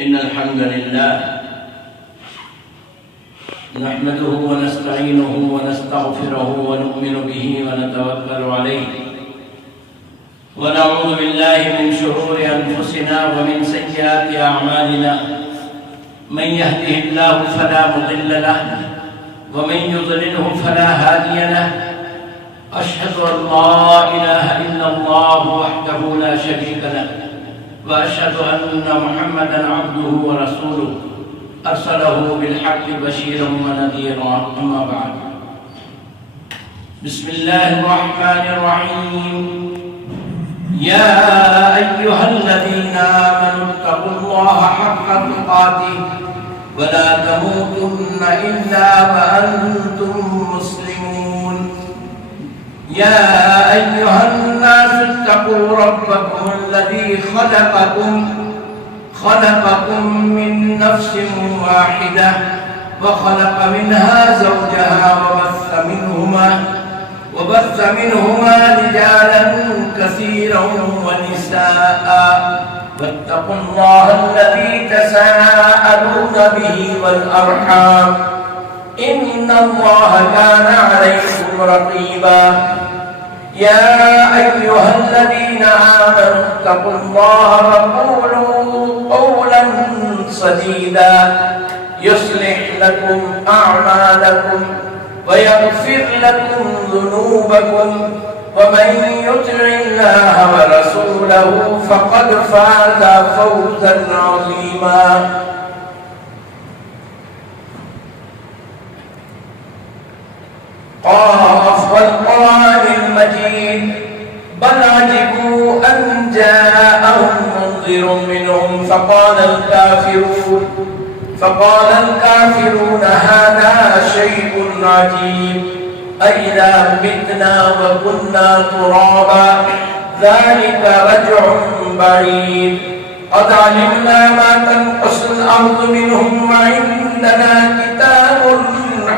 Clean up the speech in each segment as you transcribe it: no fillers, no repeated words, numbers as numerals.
إن الحمد لله نحمده ونستعينه ونستغفره ونؤمن به ونتوكل عليه ونعوذ بالله من شرور أنفسنا ومن سيئات أعمالنا من يهده الله فلا مضل له ومن يضلله فلا هادي له أشهد أن لا إله إلا الله وحده لا شريك له وأشهد أن محمدًا عبده ورسوله أرسله بالحق بشيرا ونذيرا أما بعد بسم الله الرحمن الرحيم يا أيها الذين آمنوا اتقوا الله حق تقاته ولا تموتن إلا وأنتم مسلمون يا أيها الناس اتقوا ربكم الذي خلقكم من نفس واحدة وخلق منها زوجها وبث منهما رجالا كثيرا ونساء واتقوا الله الذي تساءلون به والأرحام إن الله كان عليكم رقيبا يا أيها الذين آمنوا اتقوا الله وقولوا قولا سديدا يصلح لكم أعمالكم ويغفر لكم ذنوبكم ومن يطع الله ورسوله فقد فاز فوزا عظيما قاف والقرآن المجيد بل عجبوا أن جاءهم منذر منهم فقال الكافرون هذا شيء عجيب أإذا متنا وكنا ترابا ذلك رجع بعيد قد علمنا ما تنقص الأرض منهم وعندنا كتاب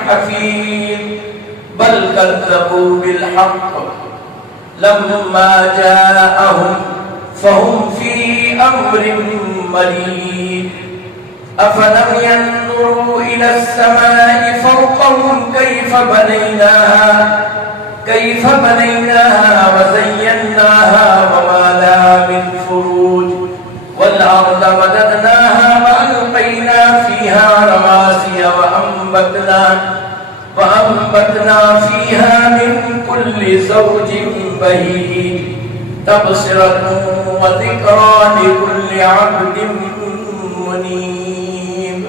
حفيظ بل كذبوا بالحق لما جاءهم فهم في أمر مريض أفلم ينظروا إلى السماء فوقهم كيف بنيناها وزيناها وما لها من فروج والأرض مددناها وألقينا فيها رواسي وأنبتنا فيها من كل زوج بهيج تبصرة وذكرى لكل عبد منيب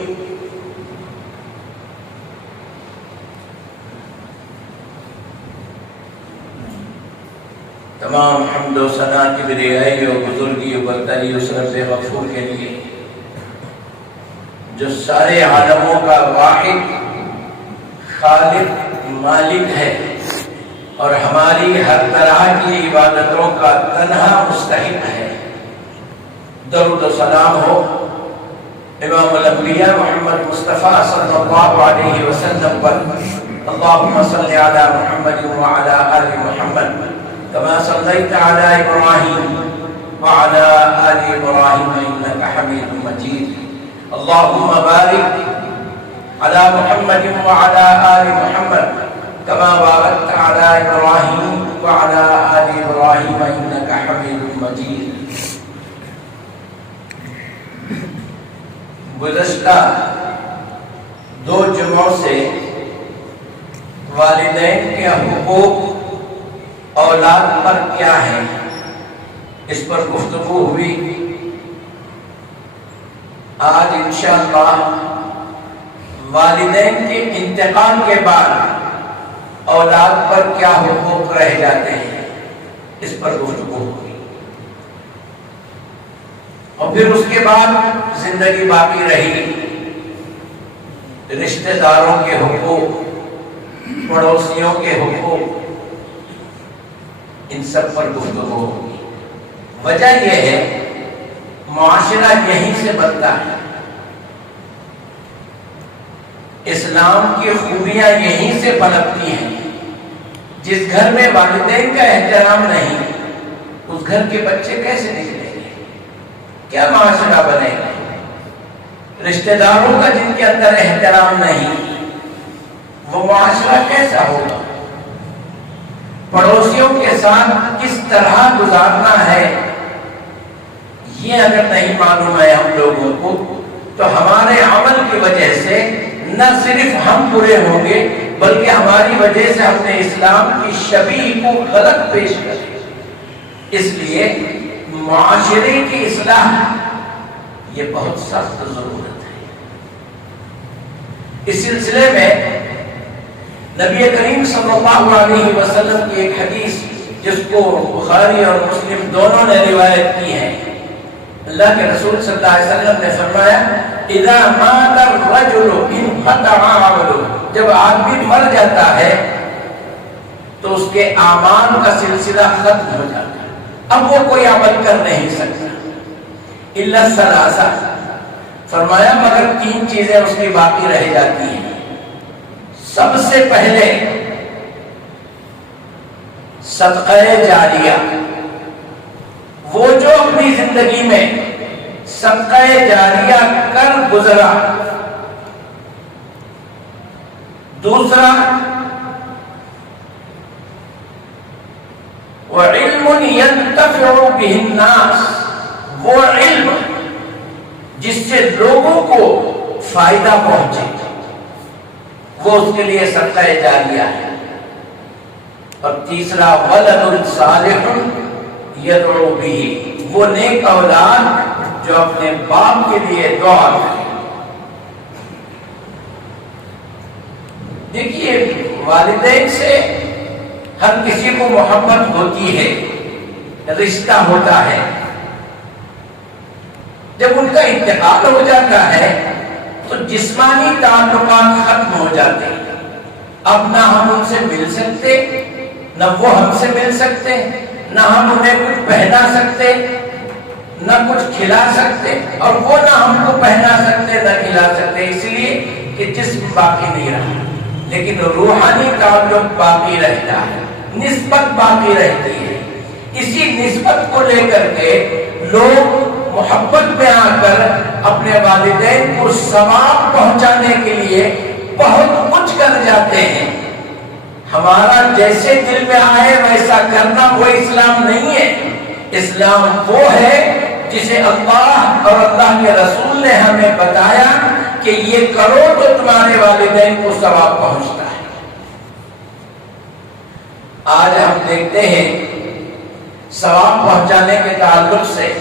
تمام حمد و ثنا کبریائی و بزرگی و برتری اس رب غفور کے لیے جو سارے عالموں کا واحد خالق مالک ہے اور ہماری ہر طرح کی عبادتوں کا تنہا مستحق ہے۔ درود و سلام ہو امام الانبیاء محمد مصطفیٰ صلی اللہ علیہ وسلم پر۔ اللہم صلی علی محمد وعلی آل محمد كما صليت على إبراهيم وعلى آل إبراهيم إنك حميد مجيد اللهم بارك على محمد وعلى آل محمد كما باركت على إبراهيم وعلى آل إبراهيم إنك حميد مجيد۔ گزشتہ دو جمعوں سے والدین کے حقوق اولاد پر کیا ہے اس پر گفتگو ہوئی۔ آج انشاءاللہ والدین کے انتقال کے بعد اولاد پر کیا حقوق رہ جاتے ہیں اس پر گفتگو ہوگی، اور پھر اس کے بعد زندگی باقی رہی رشتہ داروں کے حقوق، پڑوسیوں کے حقوق، ان سب پر گفتگو ہوگی۔ وجہ یہ ہے معاشرہ یہیں سے بنتا ہے، اسلام کی خوبیاں یہیں سے پنپتی ہیں۔ جس گھر میں والدین کا احترام نہیں اس گھر کے بچے کیسے نکلیں گے؟ کیا معاشرہ بنے گا؟ رشتہ داروں کا جن کے اندر احترام نہیں، وہ معاشرہ کیسا ہوگا؟ پڑوسیوں کے ساتھ کس طرح گزارنا ہے، یہ اگر نہیں معلوم ہے ہم لوگوں کو، تو ہمارے عمل کی وجہ سے نہ صرف ہم برے ہوں گے بلکہ ہماری وجہ سے ہم نے اسلام کی شبیہ کو غلط پیش کر دیا۔ اس لیے معاشرے کی اصلاح یہ بہت سخت ضرورت ہے۔ اس سلسلے میں نبی کریم صلی اللہ علیہ وسلم کی ایک حدیث جس کو بخاری اور مسلم دونوں نے روایت کی ہے، اللہ کے رسول صلی اللہ علیہ وسلم نے فرمایا اذا مات الرجل انقطع عمله، جب آدمی مر جاتا ہے تو اس کے اعمال کا سلسلہ ختم ہو جاتا ہے، اب وہ کوئی عمل کر نہیں سکتا۔ الا الثلاثہ، فرمایا مگر تین چیزیں اس کی باقی رہ جاتی ہیں۔ سب سے پہلے صدقہ جاریہ، وہ جو اپنی زندگی میں صدقہ جاریہ کر گزرا۔ دوسرا وعلم ينتفع به الناس، وہ علم جس سے لوگوں کو فائدہ پہنچے، وہ اس کے لیے صدقہ جاریہ ہے۔ اور تیسرا ولد صالح یدعو به، وہ نیک اولاد جو اپنے باپ کے لیے دعا کرے۔ دیکھیے والدین سے ہر کسی کو محبت ہوتی ہے، رشتہ ہوتا ہے، جب ان کا انتقال ہو جاتا ہے تو جسمانی تعلقات ختم ہو جاتے ہیں، اب نہ ہم ان سے مل سکتے، نہ وہ ہم سے مل سکتے، نہ ہم انہیں کچھ پہنا سکتے، نہ کچھ کھلا سکتے، اور وہ نہ ہم کو پہنا سکتے نہ کھلا سکتے، اس لیے کہ جسم باقی نہیں رہا، لیکن روحانی تعلق باقی رہتا ہے، نسبت باقی رہتی ہے۔ اسی نسبت کو لے کر کے لوگ محبت میں آ کر اپنے والدین کو ثواب پہنچانے کے لیے بہت کچھ کر جاتے ہیں۔ ہمارا جیسے دل میں آئے ویسا کرنا وہ اسلام نہیں ہے۔ اسلام وہ ہے جسے اللہ اور اللہ کے رسول نے ہمیں بتایا کہ یہ کرو تو تمہارے والدین کو ثواب پہنچتا ہے۔ آج ہم دیکھتے ہیں ثواب پہنچانے کے تعلق سے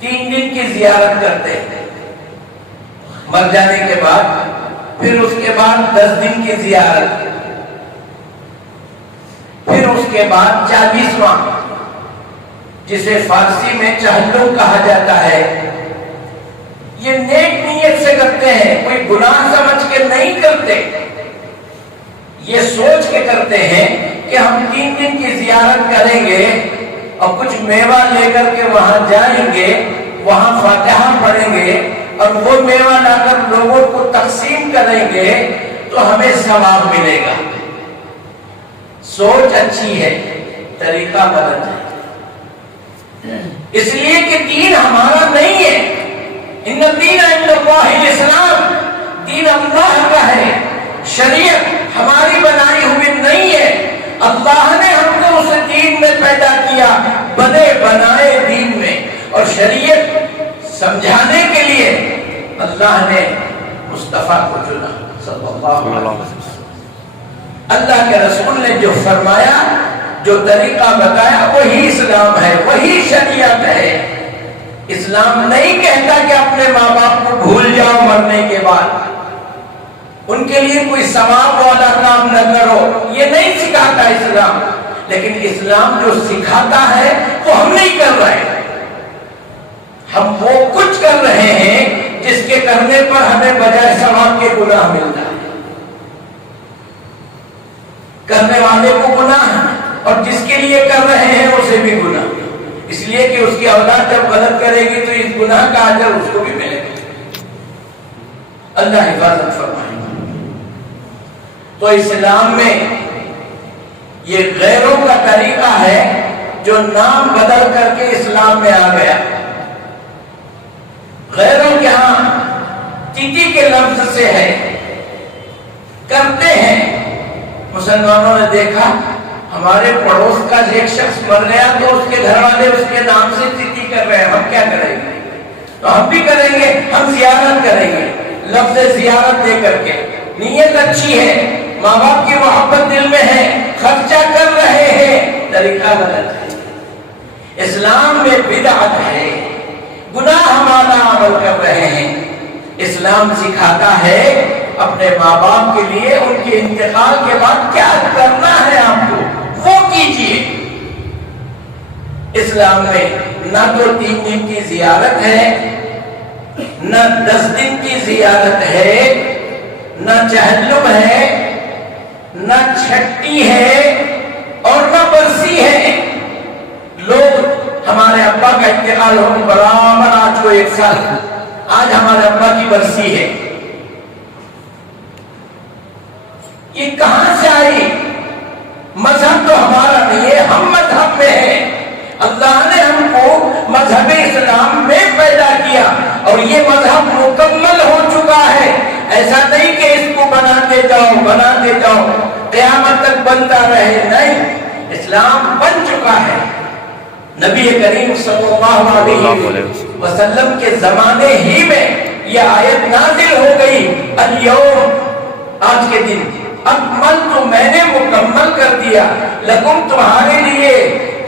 3 دن کی زیارت کرتے ہیں، مر جانے کے بعد، پھر اس کے بعد 10 دن کی زیارت، پھر اس کے بعد 40واں جسے فارسی میں چہلم کہا جاتا ہے۔ یہ نیک نیت سے کرتے ہیں، کوئی گناہ سمجھ کے نہیں کرتے، یہ سوچ کے کرتے ہیں کہ ہم 3 دن کی زیارت کریں گے اور کچھ میوہ لے کر کے وہاں جائیں گے، وہاں فاتحہ پڑھیں گے اور وہ میوہ لا کر لوگوں کو تقسیم کریں گے تو ہمیں ثواب ملے گا۔ سوچ اچھی ہے، طریقہ غلط ہے، اس لیے کہ دین ہمارا نہیں ہے۔ ان الدین عند اللہ الاسلام، دین اللہ کا ہے، شریعت ہماری بنائی ہوئی نہیں ہے۔ اللہ نے ہم کو اس دین میں پیدا کیا، بنے بنائے دین میں، اور شریعت سمجھانے کے لیے اللہ نے مصطفیٰ کو چنا صلی اللہ علیہ وسلم۔ اللہ کے رسول نے جو فرمایا، جو طریقہ بتایا، وہی اسلام ہے، وہی شریعت ہے۔ اسلام نہیں کہتا کہ اپنے ماں باپ کو بھول جاؤ مرنے کے بعد، ان کے لیے کوئی ثواب والا کام نہ کرو، یہ نہیں سکھاتا اسلام۔ لیکن اسلام جو سکھاتا ہے وہ ہم نہیں کر رہے، ہم وہ کچھ کر رہے ہیں جس کے کرنے پر ہمیں بجائے ثواب کے گناہ ملتا ہے۔ کرنے والے کو گناہ اور جس کے لیے کر رہے ہیں اسے بھی گناہ، اس لیے کہ اس کی اولاد جب غلط کرے گی تو اس گناہ کا اجر اس کو بھی ملے گا۔ اللہ حفاظت فرمائے۔ تو اسلام میں یہ غیروں کا طریقہ ہے جو نام بدل کر کے اسلام میں آ گیا۔ غیروں کے ہاں تیتی کے لفظ سے ہے، کرتے ہیں۔ مسلمانوں نے دیکھا ہمارے پڑوس کا ایک شخص مر گیا تو اس کے گھر والے اس کے نام سے تیتی کر رہے ہیں، ہم کیا کریں گے؟ تو ہم بھی کریں گے، ہم زیارت کریں گے، لفظ زیارت دے کر کے۔ نیت اچھی ہے، ماں باپ کی محبت دل میں ہے، خرچہ کر رہے ہیں، طریقہ غلط ہے۔ اسلام میں بدعت ہے، گناہ ہمارا عمل کر رہے ہیں۔ اسلام سکھاتا ہے اپنے ماں باپ کے لیے ان کے انتقال کے بعد کیا کرنا ہے آپ کو وہ کیجیے۔ اسلام میں نہ تو 3 دن کی زیارت ہے، نہ 10 دن کی زیارت ہے، نہ چہلم ہے، نہ چھٹی ہے اور نہ برسی ہے۔ لوگ ہمارے ابا کا انتقال ہو برابر آج کو 1 سال، آج ہمارے ابا کی برسی ہے، یہ کہاں سے آئی؟ مذہب تو ہمارا نہیں ہے، ہم مذہب میں ہیں۔ اللہ نے ہم کو مذہب اسلام میں پیدا کیا اور یہ مذہب مکمل ہو چکا ہے۔ ایسا نہیں کہ اس کو بناتے جاؤ قیامت تک بنتا رہے، نہیں، اسلام بن چکا ہے۔ نبی کریم صلی اللہ علیہ وسلم کے زمانے ہی میں یہ آیت نازل ہو گئی، الیوم، آج کے دن، اکملت، میں نے مکمل کر دیا، لکم، تمہارے لیے،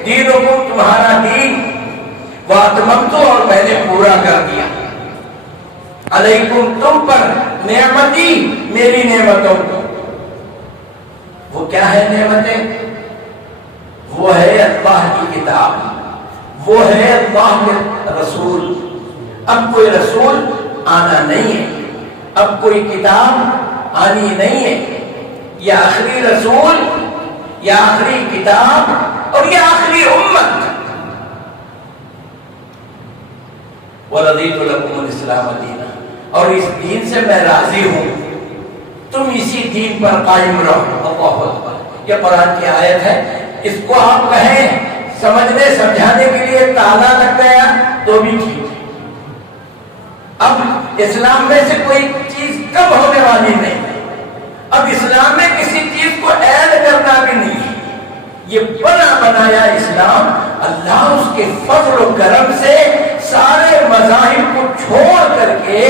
دینکم، تمہارا دین، واتممت، اور میں نے پورا کر دیا، علیکم، تم پر، نعمتی، میری نعمتوں کو۔ وہ کیا ہے نعمتیں؟ وہ ہے اللہ کی کتاب، وہ ہے اللہ کے رسول۔ اب کوئی رسول آنا نہیں ہے، اب کوئی کتاب آنی نہیں ہے، یہ آخری رسول، یہ آخری کتاب اور یہ آخری امت۔ وَرَضِيتُ لَكُمُ الْإِسْلَامَ دِينًا، اور اس دین سے میں راضی ہوں، تم اسی دین پر قائم رہو۔ اللہ اکبر، یہ قرآن کی آیت ہے۔ اس کو آپ کہیں سمجھنے سمجھانے کے لیے تالا لگ گیا تو بھی ٹھیک ہے۔ اب اسلام میں سے کوئی چیز کم ہونے والی نہیں، اب اسلام میں کسی چیز کو ایڈ کرنا بھی نہیں ہے۔ یہ بنا بنایا اسلام، اللہ اس کے فضل و کرم سے سارے مذاہب کو چھوڑ کر کے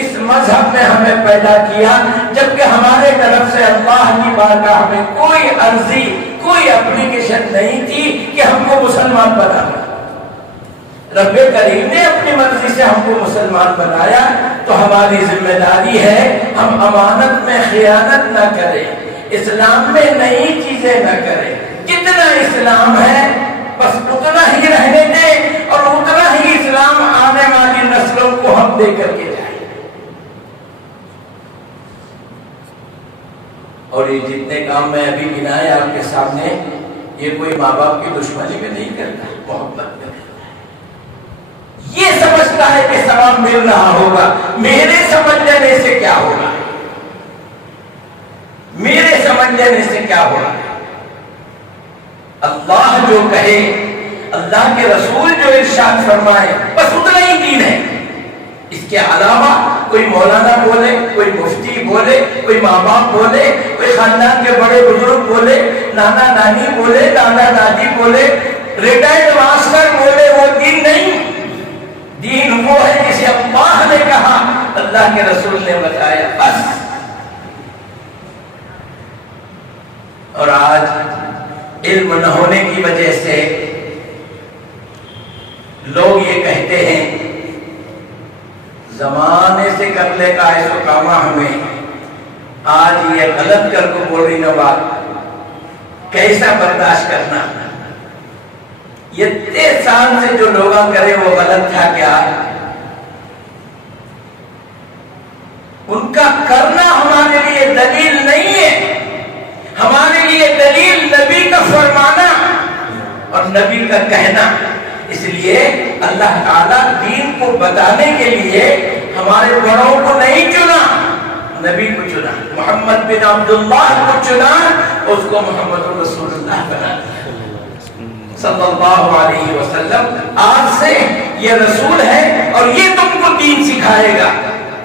اس مذہب میں ہمیں پیدا کیا، جبکہ ہمارے طرف سے اللہ کی بارگاہ میں کوئی عرضی، کوئی اپلیکیشن نہیں تھی کہ ہم کو مسلمان بنانا۔ رب کریم نے اپنی مرضی سے ہم کو مسلمان بنایا، تو ہماری ذمہ داری ہے ہم امانت میں خیانت نہ کریں، اسلام میں نئی چیزیں نہ کریں۔ جتنا اسلام ہے بس اتنا ہی رہنے دیں اور اتنا ہی اسلام آنے والی نسلوں کو ہم دے کر کے جائیں۔ اور یہ جتنے کام میں ابھی گنائے آپ کے سامنے، یہ کوئی ماں باپ کی دشمنی میں نہیں کرتا، محبت میں کرتا ہے۔ یہ سمجھتا ہے کہ ثواب مل رہا ہوگا، میرے سمجھ لینے سے کیا ہوگا، میرے سمجھ لینے سے کیا ہوگا۔ اللہ جو کہے، اللہ کے رسول جو ارشاد فرمائے، بس اتنا ہی دین ہے۔ اس کے علاوہ کوئی مولانا بولے، کوئی مفتی بولے، کوئی ماں باپ بولے، کوئی خاندان کے بڑے بزرگ بولے، نانا نانی بولے، دادا دادی بولے، ریٹائرڈ ماسٹر بولے، وہ دین نہیں۔ دین وہ ہے جسے اللہ نے کہا، اللہ کے رسول نے بتایا، بس۔ اور آج علم نہ ہونے کی وجہ سے لوگ یہ کہتے ہیں زمانے سے کر لے کا ایسا کامہ ہمیں، آج یہ غلط کر کو بول رہی نہ بات، کیسا برداشت کرنا؟ یہ 23 سال سے جو لوگ کرے وہ غلط تھا کیا؟ ان کا کرنا ہمارے لیے دلیل نہیں ہے، ہمارے لیے دلیل نبی کا فرمانا اور نبی کا کہنا۔ اس لیے اللہ تعالیٰ دین کو بتانے کے لیے ہمارے بڑوں کو نہیں چنا، نبی کو چنا، محمد بن عبداللہ کو چنا، اس کو محمد رسول اللہ بنا صلی اللہ علیہ وسلم۔ آج سے یہ رسول ہے اور یہ تم کو دین سکھائے گا.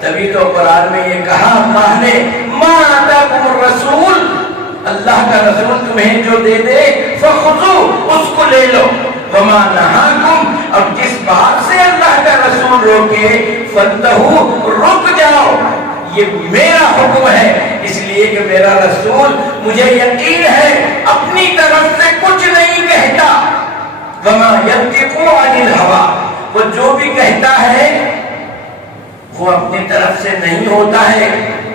تبھی تو قرآن میں یہ کہا اللہ نے ما آتاکم الرسول، اللہ کا رسول تمہیں جو دے دے فخذوا، اس کو لے لو. وما نہاکم، اور جس بات سے اللہ کا رسول روکے فانتہوا، رک جاؤ. یہ میرا حکم ہے، اس لیے کہ میرا رسول مجھے یقین ہے اپنی طرف سے کچھ نہیں کہتا. وما ينطق عن الهوى، وہ جو بھی کہتا ہے وہ اپنی طرف سے نہیں ہوتا ہے.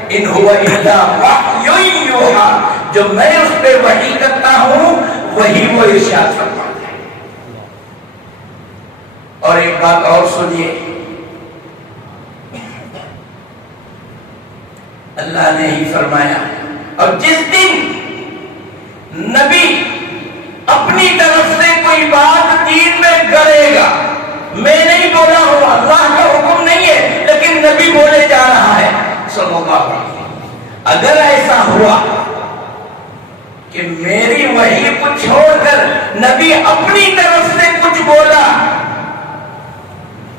ان هو الا وحی یوحی، جو میں اس پہ وحی کرتا ہوں وہی وہ ارشاد فرماتا ہے. اور ایک بات اور سنیے، اللہ نے ہی فرمایا، اور جس دن نبی اپنی طرف سے کوئی بات دین میں کرے گا، میں نہیں بولا ہوں، اللہ کا حکم نہیں ہے، لیکن نبی بولے جا رہا ہے صلی اللہ علیہ وسلم، اگر ایسا ہوا کہ میری وحی کو چھوڑ کر نبی اپنی طرف سے کچھ بولا،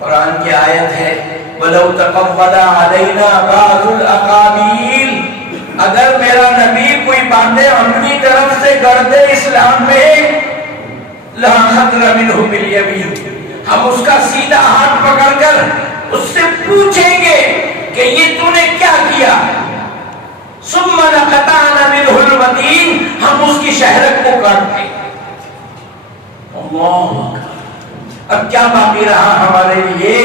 قرآن کی آیت ہے وَلَوْ تَقَوَّلَ عَلَيْنَا بَعْضُ الْأَقَاوِيلِ، اگر میرا نبی کوئی باتیں اپنی طرف سے کر دے اسلام میں، لَأَخَذْنَا مِنْهُ بِالْيَمِينِ، ہم اس کا سیدھا ہاتھ پکڑ کر اس سے پوچھیں گے کہ یہ تو نے کیا کیا. ثُمَّ لَقَطَعْنَا مِنْهُ الْوَتِينَ، ہم اس کی شہرت کو کاٹ دیں. اللہ، اب کیا باقی رہا ہمارے لیے؟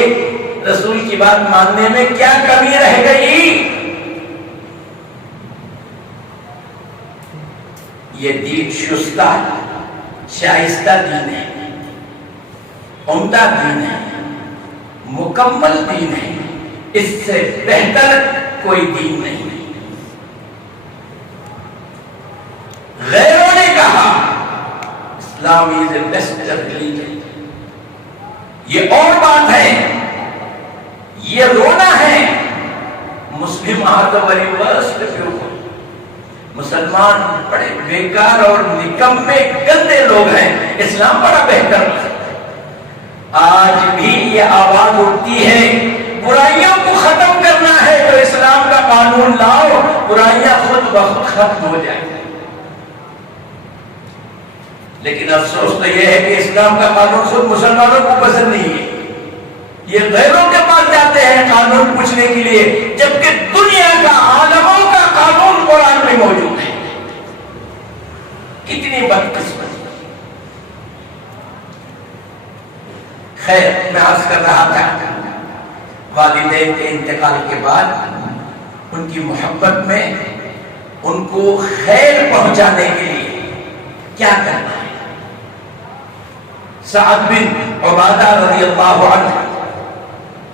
رسول کی بات ماننے میں کیا کمی رہ گئی؟ یہ دین شستہ شائستہ دین ہے، عمدہ دین ہے، مکمل دین ہے، اس سے بہتر کوئی دین نہیں. غیروں نے کہا اسلام is the best religion، یہ اور بات ہے، یہ رونا ہے. مسلم are the very worst people، مسلمان بڑے بیکار اور نکمے گندے لوگ ہیں، اسلام بڑا بہتر ہے. آج بھی یہ آواز اٹھتی ہے برائیوں کو ختم کرنا ہے تو اسلام کا قانون لاؤ، برائیاں خود بخود ختم ہو جائیں. لیکن افسوس تو یہ ہے کہ اسلام کا قانون خود مسلمانوں کو پسند نہیں ہے، یہ غیروں کے پاس جاتے ہیں قانون پوچھنے کے لیے، جبکہ دنیا کا عالموں کا قانون قرآن میں موجود ہے. کتنی بدقسمتی. خیر، میں عرض کر رہا تھا والدین کے انتقال کے بعد ان کی محبت میں ان کو خیر پہنچانے کے لیے کیا کرنا ہے. سعد بن عبادہ رضی اللہ عنہ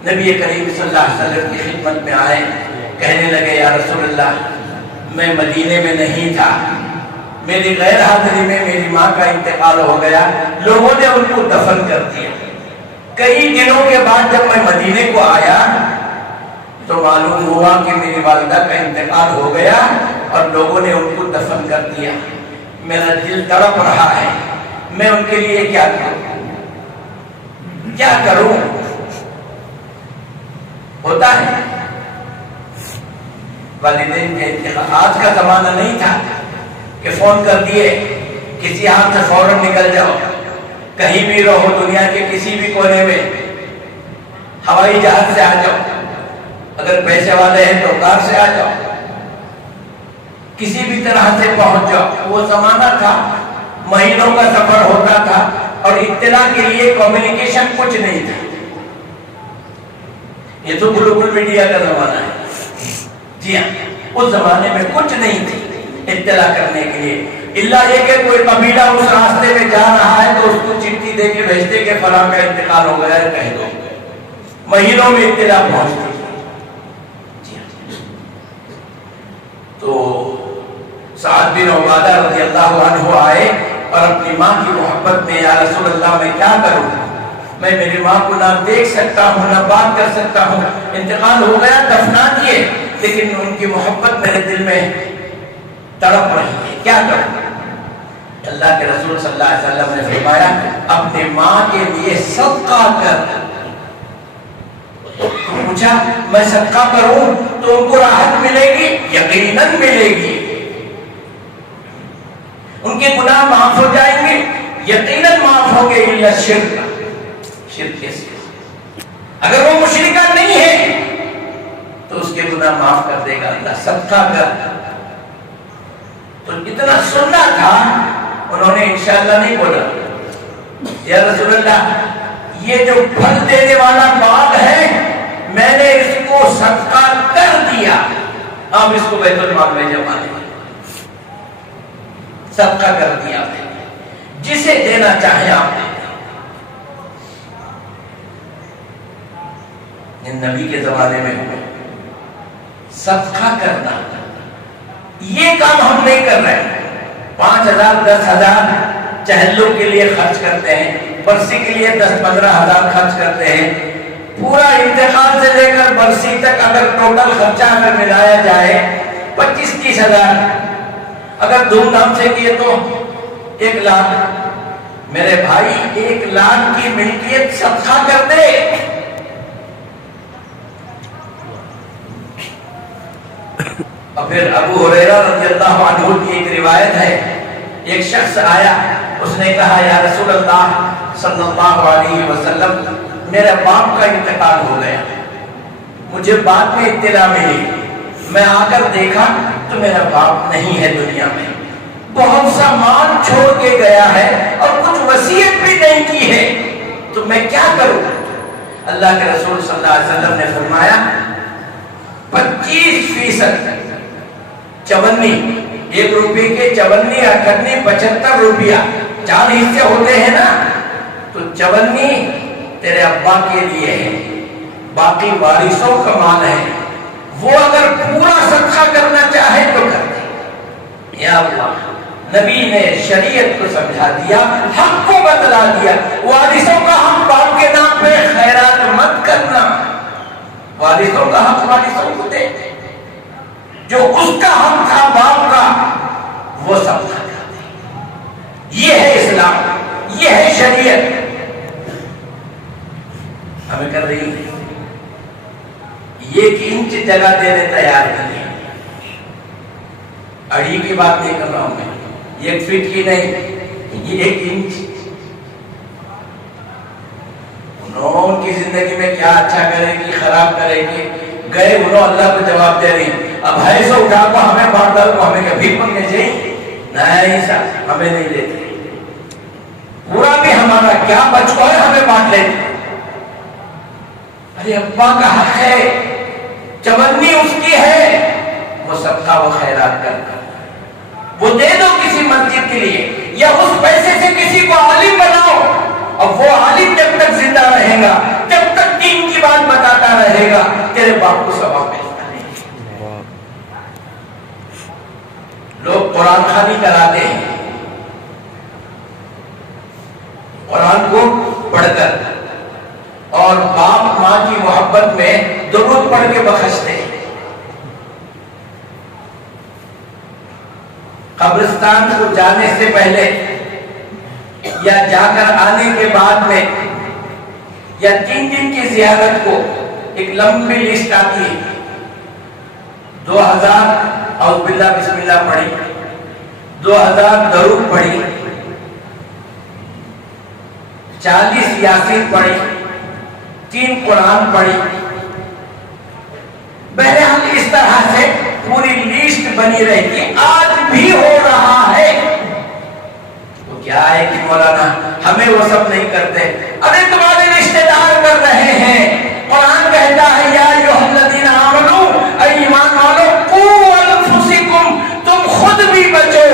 نبی کریم صلی اللہ علیہ وسلم کی خدمت میں آئے، کہنے لگے یا رسول اللہ، میں مدینے میں نہیں تھا، میری غیر حاضری میں میری ماں کا انتقال ہو گیا، لوگوں نے ان کو دفن کر دیا. کئی دنوں کے بعد جب میں مدینے کو آیا تو معلوم ہوا کہ میری والدہ کا انتقال ہو گیا اور لوگوں نے ان کو دفن کر دیا. میرا دل تڑپ رہا ہے، میں ان کے لیے کیا کروں؟ ہوتا ہے والدین کے انتقال. آج کا زمانہ نہیں تھا کہ فون کر دیے کسی ہاتھ سے فوراً نکل جاؤ، کہیں بھی رہو دنیا کے کسی بھی کونے میں، ہوائی جہاز سے آ جاؤ، اگر پیسے والے ہیں تو کار سے آ جاؤ، کسی بھی طرح سے پہنچ جاؤ. وہ زمانہ تھا مہینوں کا سفر ہوتا تھا اور اطلاع کے لیے کمیونیکیشن کچھ نہیں تھا. یہ تو گلوبل میڈیا کا زمانہ ہے. جی ہاں، اس زمانے میں کچھ نہیں تھی اطلاع کرنے کے لیے، اللہ یہ کہ کوئی قبیلہ اس راستے میں جا رہا ہے تو اس کو چٹھی دے کے بھیجتے کہ فلاں کا انتقال ہو گیا ہے، کہہ دو. مہینوں میں اطلاع پہنچتی. تو سعد بن عبادہ رضی اللہ عنہ آئے اور اپنی ماں کی محبت میں یا رسول اللہ میں کیا کروں، میں میری ماں کو نہ دیکھ سکتا ہوں نہ بات کر سکتا ہوں، انتقال ہو گیا دفنا دیے، لیکن ان کی محبت میرے دل میں تڑپ رہی ہے، کیا کروں؟ اللہ کے رسول صلی اللہ علیہ وسلم نے فرمایا اپنے ماں کے لیے صدقہ کر. پوچھا میں صدقہ کروں تو ان کو راحت ملے گی؟ یقیناً ملے گی. ان کے گناہ معاف ہو جائیں گے؟ یقیناً معاف ہوں گے. الا شرک، شرک کیسے؟ اگر وہ مشرکہ نہیں ہے تو اس کے گناہ معاف کر دے گا اللہ. صدقہ کر. تو اتنا سننا تھا، انہوں نے انشاءاللہ نہیں بولا. یا رسول اللہ یہ جو پھل دینے والا باغ ہے میں نے اس کو صدقہ کر دیا، آپ اس کو بیت المال میں جمع دیں. صدقہ کر دیا، جسے دینا چاہے آپ دیں. نبی کے زمانے میں ہوئے صدقہ کرنا. یہ کام ہم نہیں کر رہے. 5,000 10,000 چہلوں کے لیے خرچ کرتے ہیں، برسی کے لیے 10-15 ہزار خرچ کرتے ہیں. پورا انتقال سے لے کر برسی تک اگر ٹوٹل خرچہ اگر ملایا جائے 25-30 ہزار. اگر دھوم دھام سے کیے تو 1 لاکھ. میرے بھائی 1 لاکھ کی ملکیت صدقہ کر دے. اور پھر ابو ہریرہ رضی اللہ عنہ کی ایک روایت ہے، ایک شخص آیا، اس نے کہا یا رسول اللہ صلی اللہ علیہ وسلم میرے باپ کا انتقال ہو گیا، مجھے بعد میں اطلاع ملی، میں آ کر دیکھا تو میرا باپ نہیں ہے دنیا میں، بہت سا مال چھوڑ کے گیا ہے اور کچھ وصیت بھی نہیں کی ہے، تو میں کیا کروں؟ اللہ کے رسول صلی اللہ علیہ وسلم نے فرمایا 25% 54 1 روپے کے 54 58 75 روپیہ 4 حصے ہوتے ہیں نا، تو 54 تیرے ابا کے لیے ہے، باقی وارثوں کا مال ہے، وہ اگر پورا صدقہ کرنا چاہے تو کر دے. یا اللہ، نبی نے شریعت کو سمجھا دیا، حق کو بتلا دیا. وارثوں کا حق باپ کے نام پہ خیرات مت کرنا، وارثوں کا حق وارثوں کو دے. جو اس کا حق تھا باپ کا وہ سب تھا. یہ ہے اسلام، یہ ہے شریعت. ہمیں کر رہی ہے 1 انچ جگہ دینے تیار نہیں ہے. اڑی کی بات نہیں کر رہا ہوں میں، 1 فٹ کی نہیں، یہ 1 انچ. انہوں کی زندگی میں کیا اچھا کرے گی خراب کرے گی، گئے انہوں اللہ کو جواب دے رہی. اب ہے سو اٹھا کو ہمیں بانٹ دو کو ہمیں کبھی پڑھنے چاہیے نہیں سر، ہمیں نہیں دیتے. پورا بھی ہمارا کیا بچو ہے ہمیں بانٹ لیتے. ارے ابا کا حق ہے، 54 اس کی ہے، وہ صدقہ و خیرات کرتا، وہ دے دو کسی مسجد کے لیے، یا اس پیسے سے کسی کو عالم بناؤ. اور وہ عالم جب تک زندہ رہے گا، جب تک دین کی بات بتاتا رہے گا، تیرے باپ کو ثواب ملتا نہیں. لوگ قرآن خوانی کراتے ہیں، قرآن کو پڑھ کر اور باپ ماں کی محبت میں درود پڑھ کے بخشتے ہیں. قبرستان کو جانے سے پہلے یا جا کر آنے کے بعد میں یا 3 دن کی زیارت کو ایک لمبی لسٹ آتی ہے. 2000 اعوذ باللہ بسم اللہ پڑھی، 2000 درود پڑھی، 40 یاسین پڑھی، 3 قرآن پڑھی. بہرحال اس طرح سے پوری لسٹ بنی رہتی. آج بھی ہو رہا ہے. تو کیا ہے کہ مولانا ہمیں وہ سب نہیں کرتے. ارے تمہارے رشتے دار کر رہے ہیں. قرآن کہتا ہے یا ایھا الذین آمنوا، اے ایمان والو، قوا انفسکم، تم خود بھی بچو،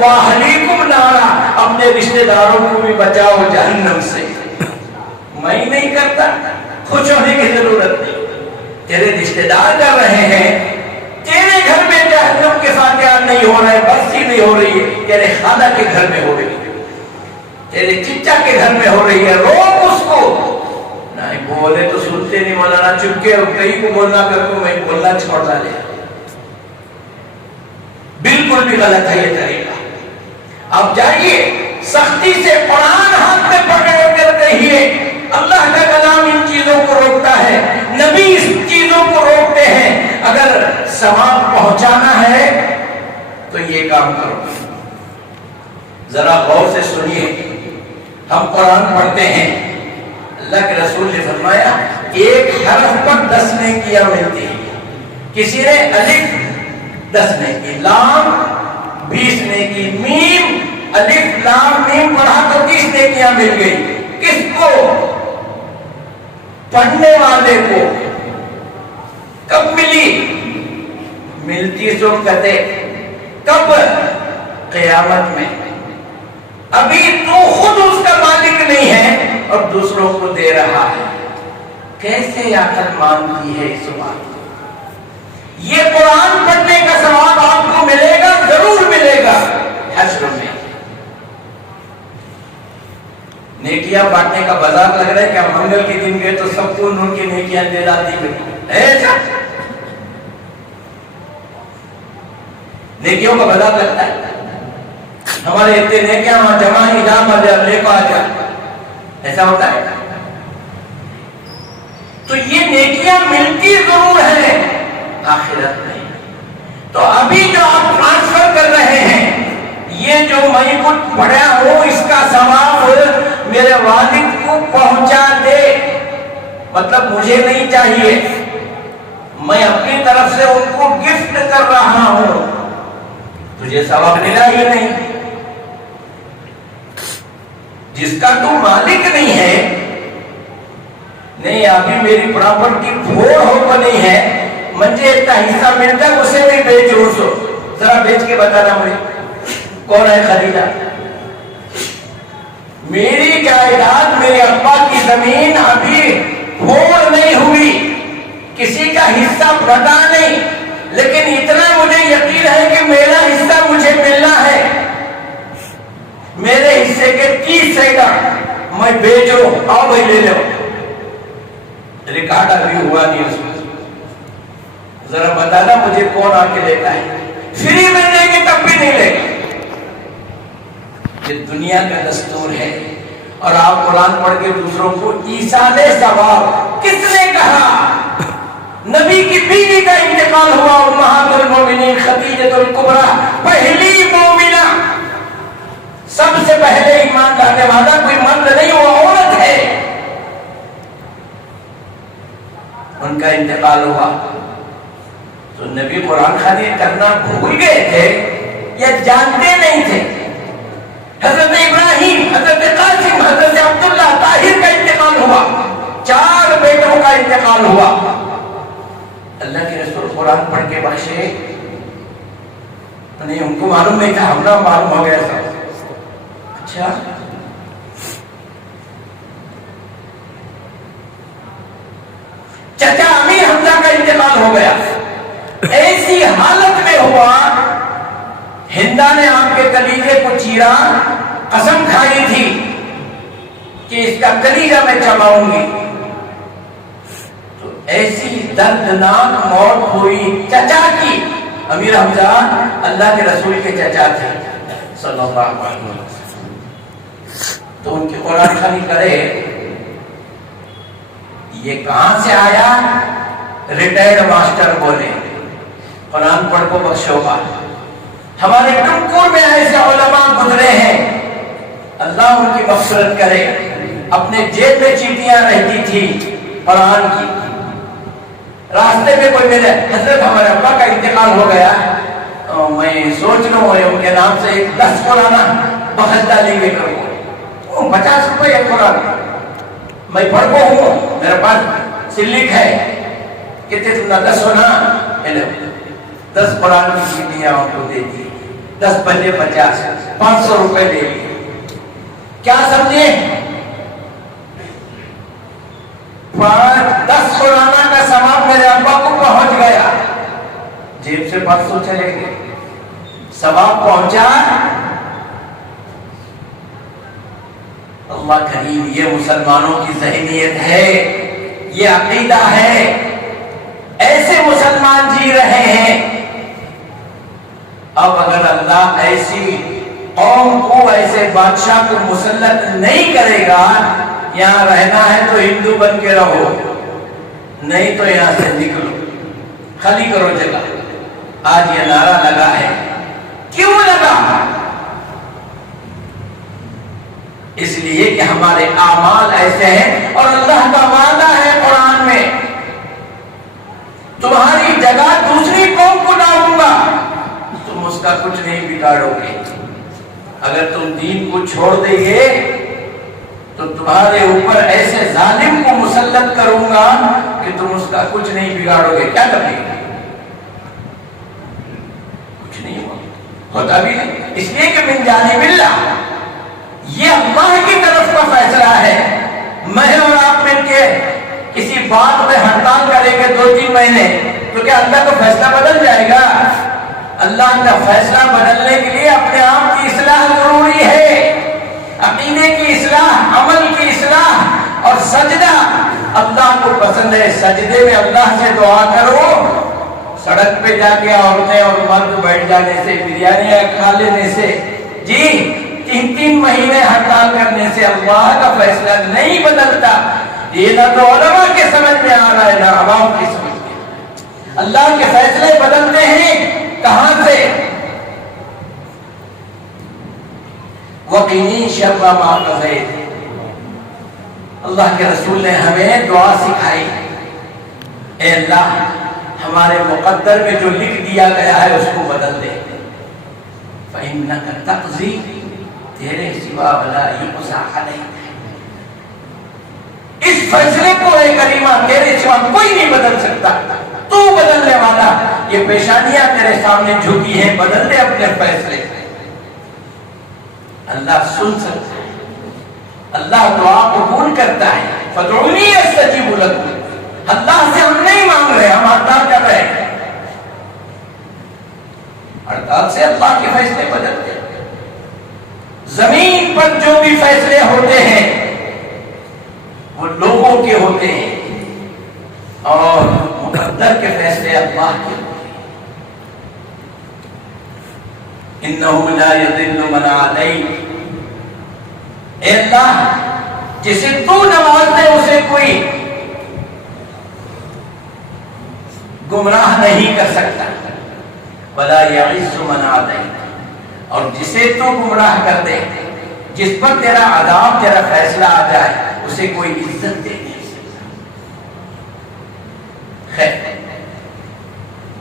واہلیکم نارا، اپنے رشتے داروں کو بھی بچاؤ جہنم سے. میں نہیں کرتا، خوش ہونے کی ضرورت نہیں. تیرے رشتے دار کر رہے ہیں، تیرے گھر میں جہنم کے فاتحہ نہیں ہو رہا ہے، برسی نہیں ہو رہی ہے، تیرے خالہ کے گھر میں ہو رہی ہے، تیرے چچا کے گھر میں ہو رہی ہے. روک اس کو. نہیں بولے تو سنتے نہیں مولانا، چپکے کہیں کو بولنا کر کو میں بولنا چھوڑ ڈالے. بالکل بھی غلط ہے یہ طریقہ. اب جائیے سختی سے قرآن ہاتھ میں پکڑ کر کہیے اللہ کا کلام ان چیزوں کو روکتا ہے. نبی اس کام کرو. ذرا غور سے سنیے. ہم قرآن پڑھتے ہیں, اللہ کے رسول نے فرمایا ایک حرف پر 10 نیکیاں ملتی ہیں. کسی نے الف 10 نیکی, لام 20 نیکی, میم الف لام میم پڑھا تو 30 نیکیاں مل گئی. کس کو؟ پڑھنے والے کو. کب ملی؟ ملتی سو کہتے کب؟ قیامت میں. ابھی تو خود اس کا مالک نہیں ہے اور دوسروں کو دے رہا ہے. کیسے عقل مانتی ہے اس بات کو؟ یہ قرآن پڑھنے کا ثواب آپ کو ملے گا, ضرور ملے گا حشر میں. نیکیاں بانٹنے کا بازار لگ رہا ہے. کیا منگل کے دن گئے تو سب کو ان کی نیکیاں دے ڈالتی ایسا؟ نیکیوں کا بازار لگتا ہے. ہمارے اتنے نیکیاں وہاں جمع ہی جا لے کو آ جا, ایسا ہوتا ہے؟ تو یہ نیکیاں ملتی ضرور ہے, آخرت نہیں. تو ابھی جو آپ ٹرانسفر کر رہے ہیں, یہ جو میں کچھ پڑھا ہوں اس کا ثواب میرے والد کو پہنچا دے, مطلب مجھے نہیں چاہیے, میں اپنی طرف سے ان کو گفٹ کر رہا ہوں, تجھے ثواب ملا ہی نہیں. جس کا تو مالک نہیں ہے, نہیں ابھی میری پراپرٹی پھوڑ ہو نہیں ہے, مجھے اتنا حصہ ملتا ہے, اسے بھی بیچوں. سو ذرا بیچ کے بتانا مجھے کون ہے خریدار. میری جائیداد, میرے ابا کی زمین ابھی پھوڑ نہیں ہوئی, کسی کا حصہ بتا نہیں, لیکن اتنا مجھے یقین ہے کہ میرا حصہ مجھے ملنا ہے. میرے حصے کے 30 ایکڑ میں بیچوں, آؤ بھائی لے لو. ریکارڈ ابھی ہوا نہیں اس میں. ذرا بتانا مجھے کون آ کے لیتا ہے. فری میں دیں گے تب بھی نہیں لے گا. یہ دنیا کا دستور ہے. اور آپ قرآن پڑھ کے دوسروں کو ایصال ثواب. کس نے کہا؟ نبی کی بیوی کا انتقال ہوا, امہات المومنین خدیجہ الکبریٰ, پہلی مومنہ, سب سے پہلے ایمان لانے والا کوئی مرد نہیں, وہ عورت ہے. ان کا انتقال ہوا تو نبی قرآن خوانی کرنا بھول گئے تھے یا جانتے نہیں تھے؟ حضرت ابراہیم, حضرت قاسم, حضرت عبداللہ طاہر کا انتقال ہوا, 4 بیٹوں کا انتقال ہوا. اللہ کے رسول قرآن پڑھ کے بخشے نہیں, ان کو معلوم نہیں تھا, ہمارا معلوم ہو گیا تھا. اچھا, چچا امیر حمزہ کا انتقال ہو گیا. ایسی حالت میں ہوا, ہندا نے آپ کے کلیجے کو چیرا, قسم کھائی تھی کہ اس کا کلیجہ میں چباؤں گی. تو ایسی دردناک موت ہوئی چچا کی. امیر حمزہ اللہ کے رسول کے چچا تھے صلی اللہ علیہ وسلم. تو ان کی قرآن خوانی کرے, یہ کہاں سے آیا؟ ریٹائرڈ ماسٹر بولے قرآن پڑھ کو بخشو گا. ہمارے ٹمکور میں ایسے علماء گزرے ہیں, اللہ ان کی مغفرت کرے. اپنے جیب میں چیٹیاں رہتی تھی قرآن کی. راستے میں کوئی میرے حضرت ہمارے ابا کا انتقال ہو گیا, میں سوچ رہا ہوں ان کے نام سے 10 قرآن بخش ڈالیں گے, کروں 50 روپے ایک قرآن. میں پڑھو ہوں, میرے پاس سلک ہے, کتنے تم نہ 10 ہونا, 10 قرآن کی چیٹیاں ان کو دے دی. 10 پنجے 50, 500 روپے دے لیے. کیا سمجھے؟ 10 قرآن کا ثواب میرے ابا کو پہنچ گیا. جیب سے 500 چلے گئے, ثواب پہنچا. اللہ کریم, یہ مسلمانوں کی ذہنیت ہے, یہ عقیدہ ہے. ایسے مسلمان جی رہے ہیں. اب اگر اللہ ایسی قوم کو, ایسے بادشاہ کو مسلط نہیں کرے گا, یہاں رہنا ہے تو ہندو بن کے رہو, نہیں تو یہاں سے نکلو, خالی کرو جگہ. آج یہ نعرہ لگا ہے کیوں لگا؟ اس لیے کہ ہمارے اعمال ایسے ہیں، اور اللہ کا وعدہ ہے قرآن میں، تمہاری جگہ دوسری قوم کو لاؤں گا، تم اس کا کچھ نہیں بگاڑو گے۔ اگر تم دین کو چھوڑ دیں گے تو تمہارے اوپر ایسے ظالم کو مسلط کروں گا کہ تم اس کا کچھ نہیں بگاڑو گے۔ کیا کریں گے؟ کچھ نہیں ہوتا بھی نہیں، اس لیے کہ من جانب اللہ، یہ اللہ کی طرف کا فیصلہ ہے۔ میں اور آپ مل کے کسی بات میں ہڑتال کریں گے 2-3 مہینے تو کیا اللہ کا فیصلہ بدل جائے گا؟ اللہ کا فیصلہ بدلنے کے لیے اپنے آپ کی اصلاح ضروری ہے، عقیدے کی اصلاح، عمل کی اصلاح۔ اور سجدہ اللہ کو پسند ہے، سجدے میں اللہ سے دعا کرو۔ سڑک پہ جا کے عورتیں اور مرد بیٹھ جانے سے، بریانیاں کھا لینے سے، جی 3 مہینے ہڑتال کرنے سے اللہ کا فیصلہ نہیں بدلتا۔ یہ نہ تو علماء کے سمجھ میں آ رہا ہے، نہ عوام کی سمجھ میں۔ اللہ کے فیصلے بدلتے ہیں کہاں سے؟ وَقِنِي شَرَّ مَا قَضَيْتَ، اللہ کے رسول نے ہمیں دعا سکھائی، اے اللہ ہمارے مقدر میں جو لکھ دیا گیا ہے اس کو بدل دے۔ فَإِنَّكَ تَقْضِي، تیرے سوا وَلَا يُقْضَىٰ عَلَيْكَ، اس فیصلے کو اے کریمہ تیرے سوا کوئی نہیں بدل سکتا، تو بدلنے والا۔ یہ پیشانیاں تیرے سامنے جھکی ہیں، بدل دے اپنے فیصلے۔ اللہ سن سکتا ہے، اللہ دعا قبول کرتا ہے۔ فَادْعُونِي أَسْتَجِبْ لَكُمْ، اللہ سے ہم نہیں مانگ رہے، ہم ہڑتال کر رہے ہیں۔ ہڑتال سے اللہ کے فیصلے بدلتے ہیں۔ زمین پر جو بھی فیصلے ہوتے ہیں وہ لوگوں کے ہوتے ہیں، اور مقدر کے فیصلے اللہ کے ہوتے ہیں۔ إِنَّهُ لَا يَضِلُّ مَنْ عَادَيْتَ، اے اللہ جسے تو نواز دے اسے کوئی گمراہ نہیں کر سکتا۔ وَلَا يَعِزُّ مَنْ عَادَيْتَ، اور جسے تو گمراہ کر دے، جس پر تیرا عذاب، تیرا فیصلہ آ جائے، اسے کوئی عزت دے نہیں سکتا۔ خیر،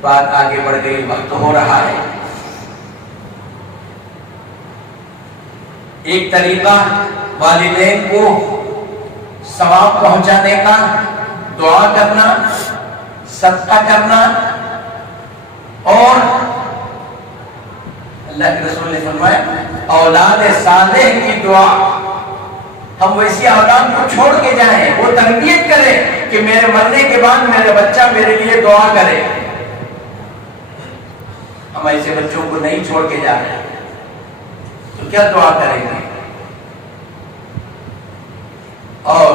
بات آگے بڑھ گئی، وقت ہو رہا ہے۔ ایک طریقہ والدین کو ثواب پہنچانے کا، دعا کرنا، صدقہ کرنا، اور اللہ کے رسول نے فرمایا اولاد صالح کی دعا۔ ہم ویسی اولاد کو چھوڑ کے جائیں، وہ تربیت کرے کہ میرے مرنے کے بعد میرے بچہ میرے لیے دعا کرے۔ ہم ایسے بچوں کو نہیں چھوڑ کے جا رہے تو کیا دعا کریں گے؟ اور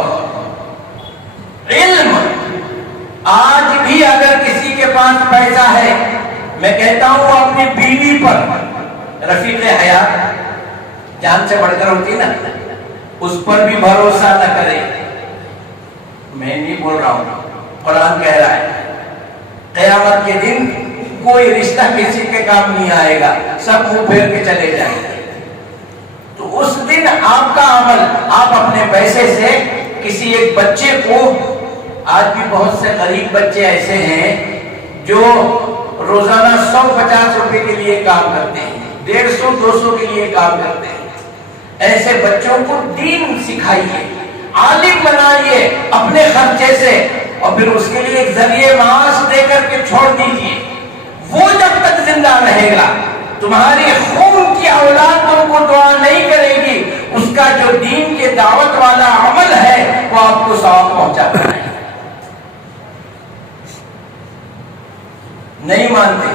علم، آج بھی اگر کسی کے پاس پیسہ ہے، میں کہتا ہوں اپنی بیوی پر، رفیق حیات جان سے بڑھ کر ہوتی نا، اس پر بھی بھروسہ نہ کرے۔ میں نہیں بول رہا ہوں، قرآن کہہ رہا ہے قیامت کے دن کوئی رشتہ کسی کے کام نہیں آئے گا، سب منہ پھیر کے چلے جائیں گے۔ تو اس دن آپ کا عمل، آپ اپنے پیسے سے کسی ایک بچے کو، آج بھی بہت سے غریب بچے ایسے ہیں جو روزانہ 150 روپے کے لیے کام کرتے ہیں، 150-200 کے لیے کام کرتے ہیں۔ ایسے بچوں کو دین سکھائیے، عالم بنائیے اپنے خرچے سے، اور پھر اس کے لیے ایک ذریعہ معاش دے کر کے چھوڑ دیجیے۔ وہ جب تک زندہ رہے گا، تمہاری خون کی اولاد تم کو دعا نہیں کرے گی، اس کا جو دین کے دعوت والا عمل ہے وہ آپ کو ثواب پہنچاتا ہے۔ نہیں مانتے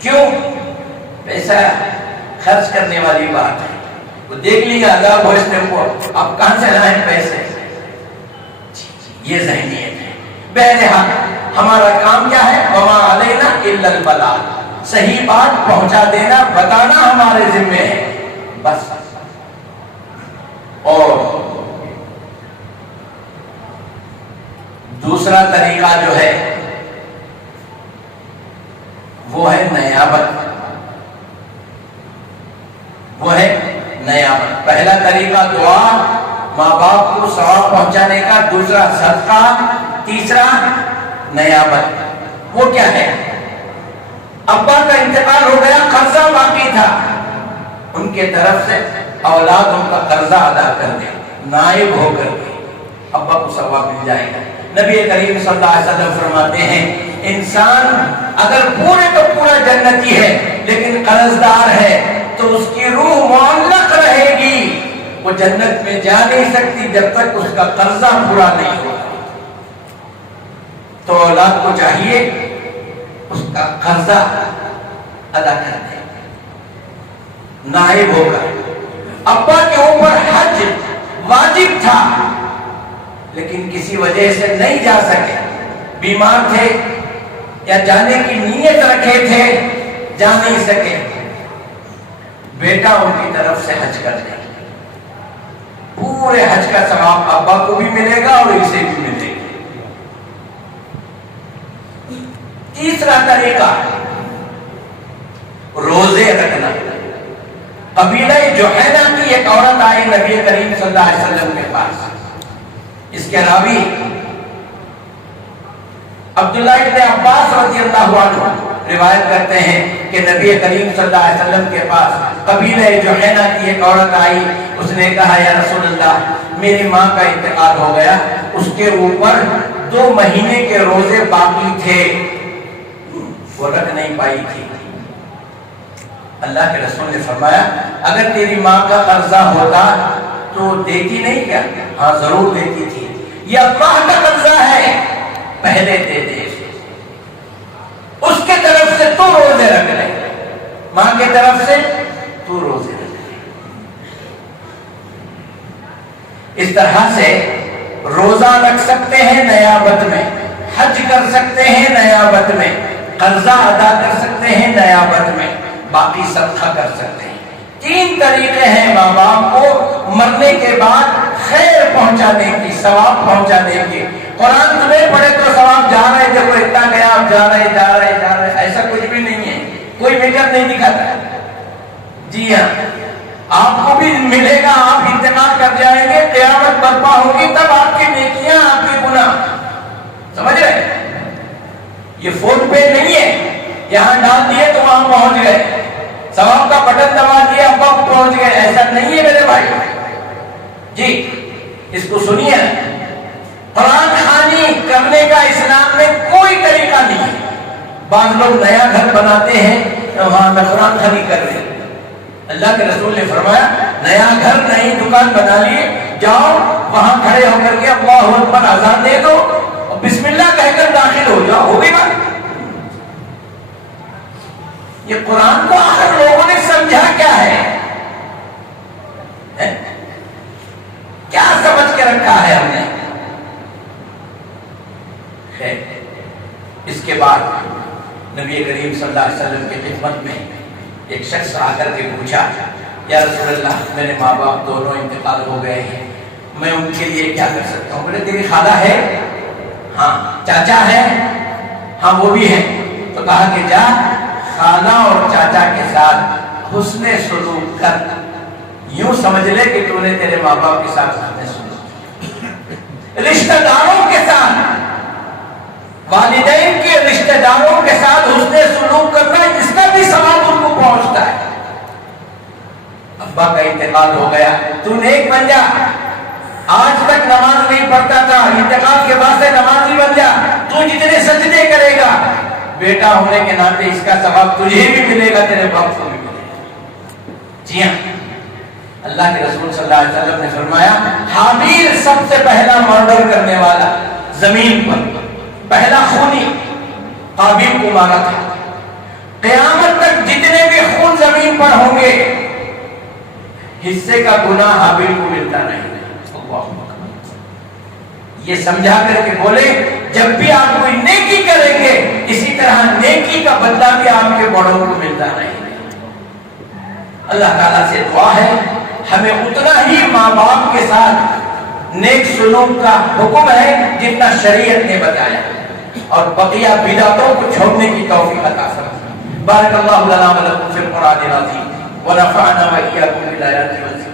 کیوں؟ پیسہ خرچ کرنے والی بات ہے، وہ دیکھ لیجیے اللہ بھوجتے کو آپ کہاں سے لائیں پیسے، یہ ذہنیت ہے۔ بہرحال ہمارا کام کیا ہے؟ وما علینا الا البلاغ، صحیح بات پہنچا دینا، بتانا ہمارے ذمہ ہے بس۔ اور دوسرا طریقہ جو ہے وہ ہے نیابت۔ وہ ہے نیابت. پہلا طریقہ دعا، ماں باپ کو ثواب پہنچانے کا، دوسرا صدقہ، تیسرا نیابت. وہ کیا ہے؟ ابا کا انتقال ہو گیا، قرضہ باقی تھا، ان کے طرف سے اولاد ان کا قرضہ ادا کر دے، نائب ہو کر کے ابا کو ثواب مل جائے گا. نبی کریم صلی اللہ علیہ وسلم فرماتے ہیں انسان اگر پورے تو پورا جنتی ہے لیکن قرض دار ہے تو اس کی روح معلق رہے گی، وہ جنت میں جا نہیں سکتی جب تک اس کا قرضہ پورا نہیں ہوگا. تو اولاد کو چاہیے اس کا قرضہ ادا کر دے نائب ہو کر. ابا کے اوپر حج واجب تھا لیکن کسی وجہ سے نہیں جا سکے، بیمار تھے یا جانے کی نیت رکھے تھے، جا نہیں سکے. بیٹا ان کی طرف سے حج کر دے، پورے حج کا ثواب ابا کو بھی ملے گا اور اسے بھی ملے گا. تیسرا طریقہ روزے رکھنا. قبیلہ جوہینہ کی ایک عورت آئی نبی کریم صلی اللہ علیہ وسلم کے پاس. اس کے راوی عبداللہ ابن عباس رضی اللہ عنہ روایت کرتے ہیں کہ نبی کریم صلی اللہ علیہ وسلم کے پاس قبیلہ جوہینہ کی ایک عورت آئی. اس نے کہا یا رسول اللہ میری ماں کا انتقال ہو گیا، اس کے اوپر 2 مہینے کے روزے باقی تھے، وہ رکھ نہیں پائی تھی. اللہ کے رسول نے فرمایا اگر تیری ماں کا قرضہ ہوتا تو دیتی نہیں کیا؟ ہاں ضرور دیتی تھی. یہ اللہ کا قرضہ ہے، پہلے دے دے. اس کے طرف سے تو روزے رکھ لے، ماں کے طرف سے تو روزے رکھ لے. اس طرح سے روزہ رکھ سکتے ہیں نیابت میں، حج کر سکتے ہیں نیابت میں، قرضہ ادا کر سکتے ہیں نیابت میں، باقی صدقہ کر سکتے ہیں. 3 طریقے ہیں ماں باپ کو مرنے کے بعد خیر پہنچانے کی، ثواب پہنچانے کی. قرآن تمہیں پڑھے تو ثواب جا رہے تھے، کوئی اتنا گیا آپ جا رہے، ایسا کچھ بھی نہیں ہے، کوئی میٹر نہیں دکھاتا ہے. جی ہاں آپ کو بھی ملے گا، آپ انتقال کر جائیں گے، قیامت برپا ہوگی تب آپ کی نیکیاں آپ کی گناہ. سمجھ رہے؟ یہ فون پے نہیں ہے یہاں ڈال دیے تو وہاں پہنچ گئے، ثواب کا بٹن دبا دیا ابا کو پہنچ گئے، ایسا نہیں ہے میرے بھائی. جی اس کو سنیے، قرآن خوانی کرنے کا اسلام میں کوئی طریقہ نہیں ہے. بعض لوگ نیا گھر بناتے ہیں تو وہاں میں قرآن خوانی کر رہے ہیں. اللہ کے رسول نے فرمایا نیا گھر نئی دکان بنا لیے، جاؤ وہاں کھڑے ہو کر کے اللہ اکبر اذان دے دو اور بسم اللہ کہہ کر داخل ہو جاؤ، ہو گئی بات. یہ قرآن کو آخر لوگوں نے سمجھا کیا ہے؟ کیا سمجھ کے رکھا ہے ہم نے؟ اس کے بعد نبی کریم صلی اللہ علیہ وسلم کی خدمت میں ایک شخص آ کر کے پوچھا یا رسول اللہ میرے ماں باپ دونوں انتقال ہو گئے ہیں، میں ان کے لیے کیا کر سکتا ہوں؟ بولے تیری خالہ ہے؟ ہاں. چاچا ہے؟ ہاں وہ بھی ہے. تو کہا کہ جا خالہ اور چاچا کے ساتھ حسن سلوک کر، یوں سمجھ لے کہ تو نے تیرے ماں باپ کے ساتھ حسن سلوک. رشتہ داروں کے ساتھ، والدین کے رشتہ داروں کے ساتھ حسن سلوک کرنا، اس کا بھی ثواب ان کو پہنچتا ہے. ابا کا انتقال ہو گیا، تو نیک بن جا. آج تک نماز نہیں پڑھتا تھا، انتقال کے بعد سے نمازی بن جا. تو جتنے سجدے کرے گا بیٹا ہونے کے ناطے اس کا ثواب تجھے بھی ملے گا، تیرے باپ کو بھی ملے گا. جی ہاں اللہ کے رسول صلی اللہ علیہ وسلم نے فرمایا حابیل سب سے پہلا مرڈر کرنے والا زمین پر، پہلا خونی قابیل کو مارا تھا. قیامت تک جتنے بھی خون زمین پر ہوں گے حصے کا گناہ حابیل کو ملتا نہیں. یہ سمجھا کر کے بولے جب بھی آپ کوئی نیکی کریں گے اسی طرح نیکی کا بدلہ بھی آپ کے بڑوں کو ملتا نہیں. اللہ تعالیٰ سے دعا ہے ہمیں اتنا ہی ماں باپ کے ساتھ نیک سلوک کا حکم ہے جتنا شریعت نے بتایا، اور بقیہ بدعتوں کو چھوڑنے کی توفیق عطا فرمائے. بارک اللہ لنا و لکم فی القرآن العظیم ونفعنا وإياكم بالآيات والذكر